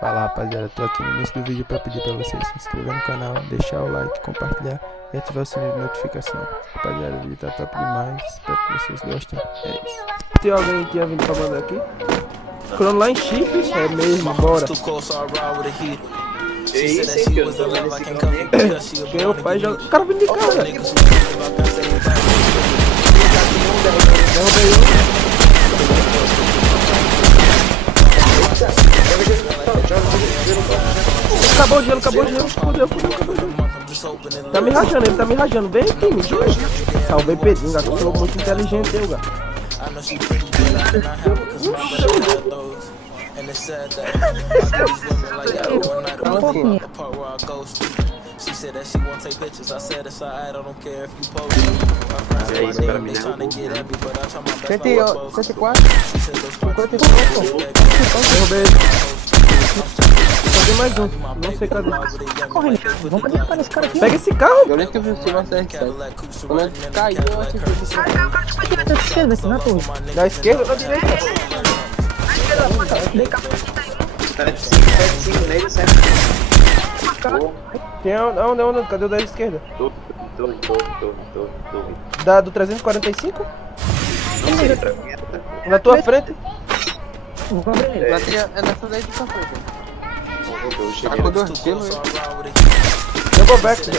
Fala rapaziada, tô aqui no início do vídeo pra pedir pra vocês se inscrever no canal, deixar o like, compartilhar e ativar o sininho de notificação. Rapaziada, o vídeo tá top demais, espero que vocês gostem, é isso. Tem alguém que tinha vindo pra mandar aqui? Crono lá em Chifre? É mesmo, bora. É isso, hein, que eu não tô vendo esse crono. Quem é o pai joga... O cara vindo de casa. Derrubei um. Acabou o gelo, fudeu, acabou o gelo. Tá me rajando, ele tá me rajando. Vem aqui, me ajuda. Salvei Pedrinho, gato. Falou muito inteligente, eu, gato. She said that she won't take pictures. I said aside, I don't care if you post. My friends say my name, they tryna get at me, but I try my best. 54, 55. Derrubei ele. Só tem mais um, não sei cadê. Correndo, vamos deixar nesse cara aqui. Pega esse carro. Eu lembro que eu vi o Silva CR7. Quando ele caiu, eu acho que da esquerda, aqui na torre. Da esquerda ou da direita? Tem onde? Cadê o da esquerda? Tô. Da do 345? Não sei pra mim. Na tua frente? Vou cobrir ele. É nessa daí que tá feita. Eu cheguei. Tá com 2 quilos, hein? Eu vou back.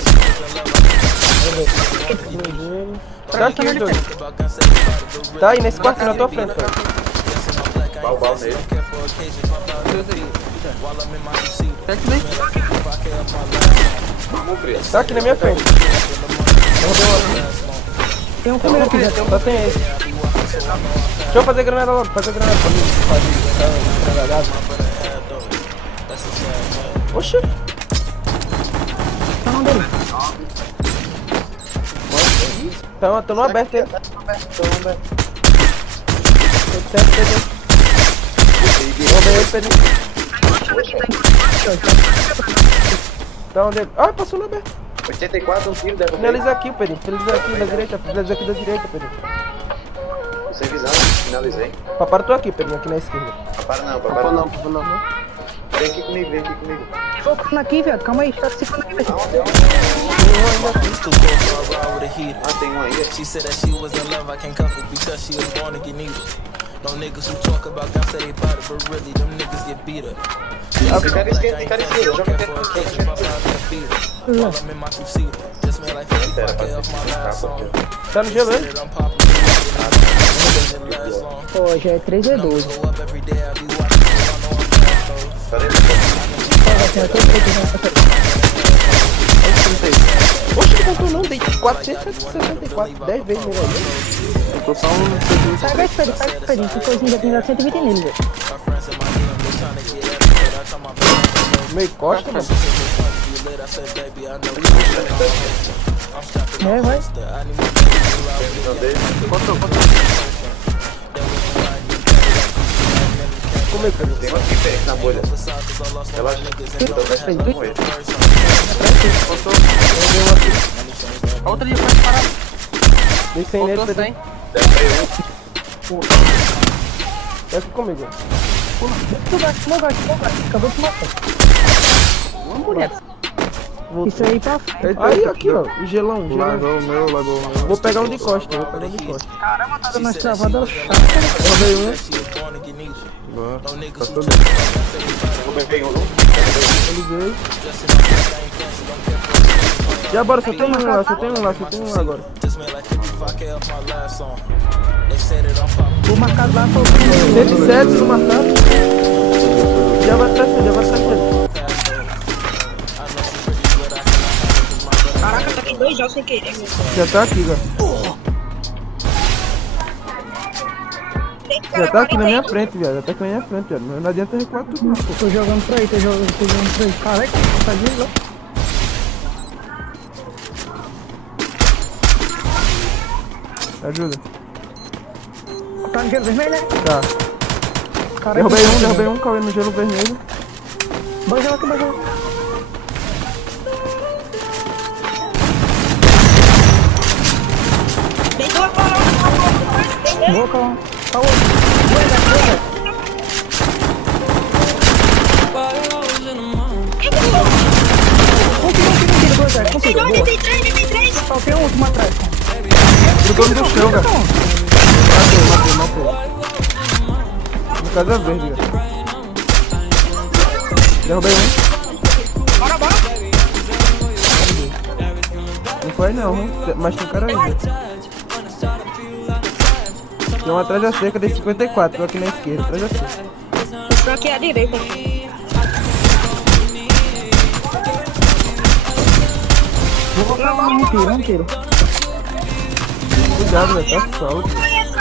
Tá aqui os dois. Tá aí nesse quarto na tua frente, cara. Bal nele. Tá aqui na minha frente. Tem um comigo aqui, Só tem esse. Deixa eu fazer granada logo, fazer granada pra mim. Oxi. tá no dele. Tô no aberto ele. Roubei ele, Pedrinho. Tá onde ele? Ah, passou no aberto. 84, um tiro, derrubei. Finaliza aqui, Pedrinho. Finaliza aqui da direita. Finaliza aqui da direita, Pedrinho. Sem visão, finalizei. Papai, tô aqui, Pedrinho, aqui na esquerda. Papai não. Vem aqui comigo. Vou ficando aqui, velho. Calma aí, tá se ficando aqui, velho. Tem um aí. She said that she was in love, I can't cuff her because she was born to get needed. No niggas who talk about God say they bout it, but really them niggas get beat up. Tem cara esquerda, joga dentro. While I'm in my two-seater, just made like 55K off my last song. Tá no gelo, hein? Said I'm popular, last long. Pô, já é 3 e 12. Go up every day, I be watching, so I know I'm fast though. Cadê? Oxe, não contou não, dei 464, 10 vezes melhor. Eu tô só um... Pega esse pedinho, que coisinha já tem 120 nele, velho. My friends in my DM, they tryna get at me, but I try my best. Meio costa, mano. I said, baby, I know I'm strapping Vai, vai. I need my Como é que eu Tem um aqui, Fênix, na bolha. Relaxa. Então, com ele. A outra ali pode parar. dei 100 nele, Faltou Pedrinho. 100. Tá aqui comigo. Acabou de matar. Uma mulher. Isso aí pra frente. Aí, aqui, ó, o gelão. Lagou o meu. Vou pegar um de costa, Caramba, tá dando uma travada chata. Derrubei um. Tá tudo. Roubei um. Liguei. Já bora, só tem um lá, agora. Vou marcar lá, tô 107 no marcado. Já vai atrás dele. Caraca, tá aqui 2 já sem querer. Já tá aqui, cara. Já tá aqui na minha frente, viado. Já tá aqui na minha frente, viado. Não adianta recuar tudo, não. Tô jogando pra aí, tô jogando pra aí. Caraca, tá vindo lá. Ajuda. Tá no gelo vermelho, né? Tá. Caraca, Derrubei um, caiu no gelo vermelho. Bajão aqui. Boa, calma. Tá outro. Boa. Tem um último atrás. Grudou no chão, cara. Matei. No casa verde, cara. Derrubei um. Bora. Não foi não, mas tem um cara aí. Tem um atrás da cerca de 54, tô aqui na esquerda, atrás da cerca. Tô aqui à direita. Vou colocar um tiro. Cuidado, velho, tá solto.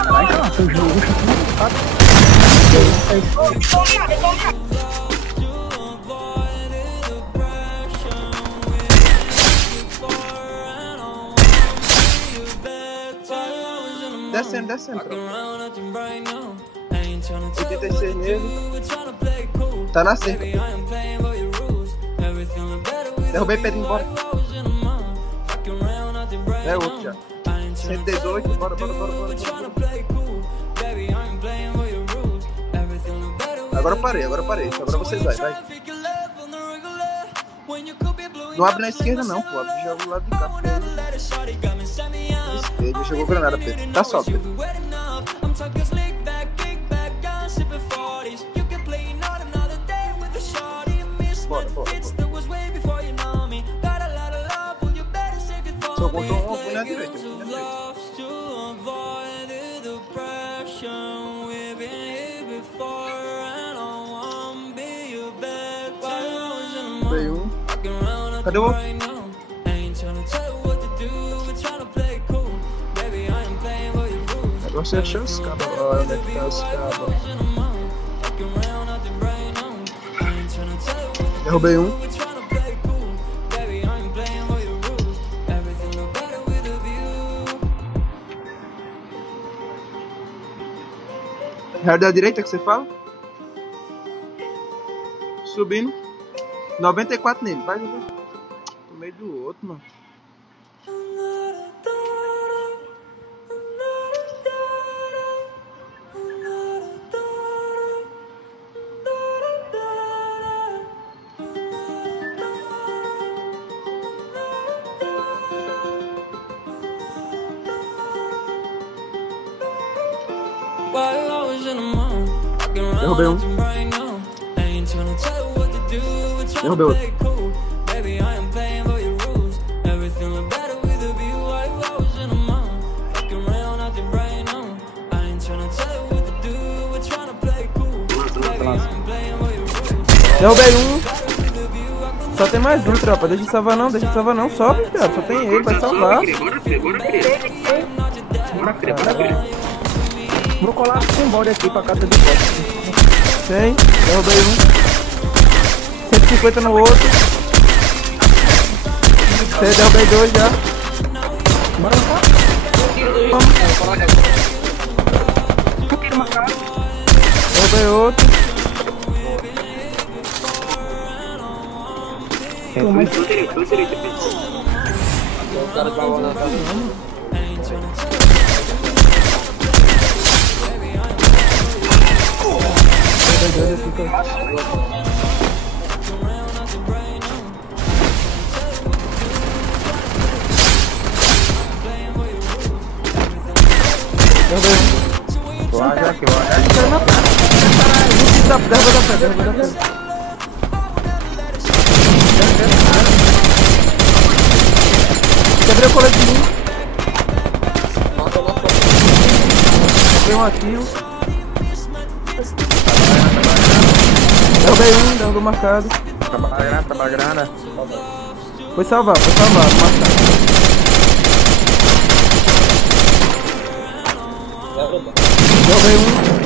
Vai, cara, seu jogo. Descendo. 86 nele. Tá na cerca. Derrubei Pedro embora. É outro já. 118, bora. Agora parei. Agora vocês vai. Não abre na esquerda não, pô. Abre já o lado de cá. Esquerda, jogou granada, Pedro. Tá só, Pedro. Bora. Só botou um fui na direita. Veio um. Cadê o outro? Agora você achou os cabos. Olha onde é que tá os cabos. Derrubei um. É da direita que você fala? Subindo. 94 nele, vai ver. No meio do outro, mano. Derrubei um. Derrubei outro. Derrubei um. Só tem mais um, tropa. Deixa de salvar não. Sobe, cara. Só tem ele, vai salvar. Bora. Vou colar um bode aqui pra casa de bosta. Tem, derrubei um. 150 no outro. Derrubei dois já. Bora lá. Derrubei outro. O cara tá lá na casa. Quebrei o colete de mim. Quebrei um aqui. Derrubei um, derrubei marcado. Trabalha grana. Foi salvar, marcado. Derrubei um.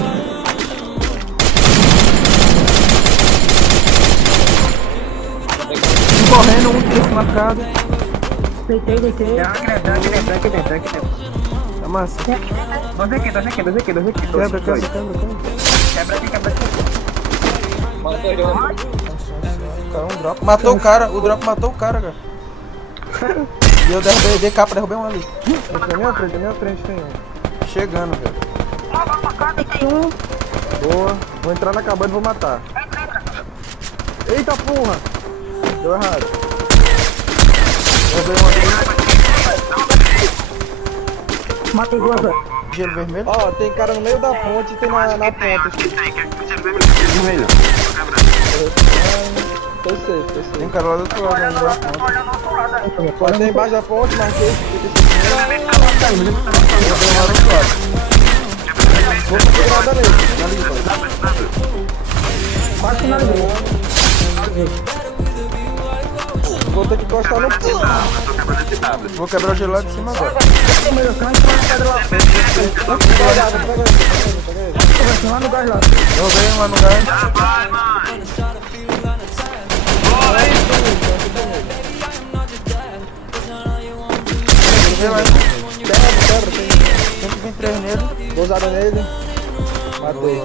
Correndo, um desse marcado. Deitei. Tá massa. Dois aqui. Quebra. Matou o cara, o drop matou o cara, cara. E eu derrubei capa, derrubei um ali. Minha frente tem um. Chegando, velho. Tem um. Boa. Vou entrar na cabana e vou matar. Eita porra! Deu errado. Derrubei um ali. Matei duas, velho. Gelo vermelho. Ó, tem cara no meio da ponte e tem na ponta. No meio. Tô safe. Tem cara lá do outro lado ainda da ponte. Pode ter embaixo da ponte, marquei. Vou configurada nele. Quase finalizei. Vou ter que encostar no ponto. Vou quebrar o gelo lá de cima agora. Tem meio canto, uma pedra lá. Pega ele. Lá no gás lá. Eu venho lá no gás. Quebra. 123 nele. Gozada nele. Matei.